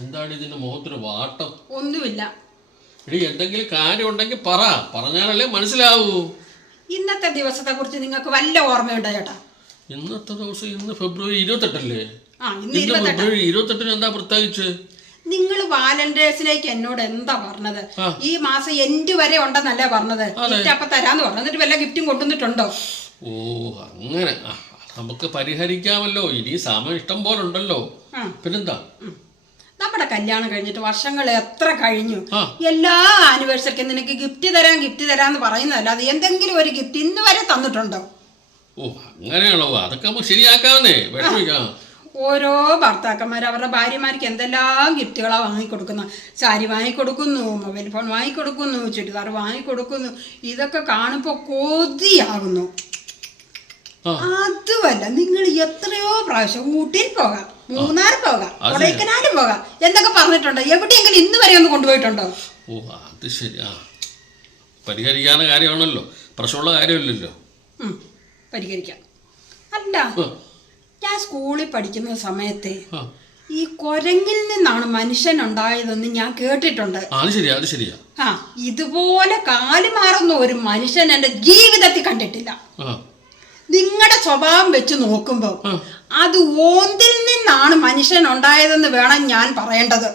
എന്താണ് ഇതിന്റെ മുഖത്തൊരു വാട്ടം? ഒന്നുമില്ല. എടി എന്തെങ്കിലും കാര്യം ഉണ്ടെങ്കിൽ പറഞ്ഞാലല്ലേ മനസ്സിലാവൂ. ഇന്നത്തെ ദിവസത്തെ കുറിച്ച് നിങ്ങൾക്ക് വല്ല ഓർമ്മയുണ്ടോ ചേട്ടാ? ഇന്നത്തെ ദിവസം ഇന്ന് ഫെബ്രുവരി 28 ഇന്ന് ഫെബ്രുവരി 28 എന്താ പ്രത്യേകിച്ച്? നിങ്ങൾ വാലന്റൈൻസിലേക്ക് എന്നോട് എന്താ പറഞ്ഞത്? ഈ മാസം എൻഡ് വരെ ഉണ്ടെന്നല്ലേ പറഞ്ഞത്? അപ്പൊ തരാന്ന് പറഞ്ഞു. എന്നിട്ട് വല്ല ഗിഫ്റ്റും കൊണ്ടുവന്നിട്ടുണ്ടോ? ഓ അങ്ങനെ നമുക്ക് പരിഹരിക്കാമല്ലോ. ഇനി സമയം ഇഷ്ടം പോലെ ഉണ്ടല്ലോ. പിന്നെന്താ, നമ്മുടെ കല്യാണം കഴിഞ്ഞിട്ട് വർഷങ്ങൾ എത്ര കഴിഞ്ഞു. എല്ലാ ആനിവേഴ്സറിക്കും നിനക്ക് ഗിഫ്റ്റ് തരാന്ന് പറയുന്നതല്ല, അത് എന്തെങ്കിലും ഒരു ഗിഫ്റ്റ് ഇന്ന് വരെ തന്നിട്ടുണ്ടോ? ഓ അങ്ങനെയാണോ? അതൊക്കെ നമുക്ക് ശരിയാക്കാന്നേ, വിഷമിക്കാം. ഓരോ ഭർത്താക്കന്മാർ അവരുടെ ഭാര്യമാർക്ക് എന്തെല്ലാം ഗിഫ്റ്റുകളാ വാങ്ങിക്കൊടുക്കുന്ന. സാരി വാങ്ങിക്കൊടുക്കുന്നു, മൊബൈൽ ഫോൺ വാങ്ങിക്കൊടുക്കുന്നു, ചുരിദാർ വാങ്ങിക്കൊടുക്കുന്നു. ഇതൊക്കെ കാണുമ്പോൾ കൊതിയാകുന്നു. അതുമല്ല, നിങ്ങൾ എത്രയോ പ്രാവശ്യം ഊട്ടിയിൽ പോകാം, മൂന്നാർ പോകാം, കൊടൈക്കനാലും പോകാം എന്തൊക്കെ പറഞ്ഞിട്ടുണ്ടോ? എവിടെയെങ്കിലും ഇന്ന് വരെ ഒന്ന് കൊണ്ടുപോയിട്ടുണ്ടോ? ഓ അത് ശരി. പരിഹരിക്കാവുന്ന കാര്യമാണല്ലോ, പ്രശ്നമുള്ള കാര്യമില്ലല്ലോ. പരിഹരിക്കാം. അല്ല, ഞാൻ സ്കൂളിൽ പഠിക്കുന്ന സമയത്ത് ഈ കുരങ്ങിൽ നിന്നാണ് മനുഷ്യൻ ഉണ്ടായതെന്ന് ഞാൻ കേട്ടിട്ടുണ്ട്. അത് ശരിയാ. ഇതുപോലെ കാല് മാറുന്ന ഒരു മനുഷ്യൻ എന്റെ ജീവിതത്തിൽ കണ്ടിട്ടില്ല. നിങ്ങളുടെ സ്വഭാവം വെച്ച് നോക്കുമ്പോ അത് ഓന്തിൽ നിന്നാണ് മനുഷ്യൻ ഉണ്ടായതെന്ന് വേണം ഞാൻ പറയേണ്ടത്.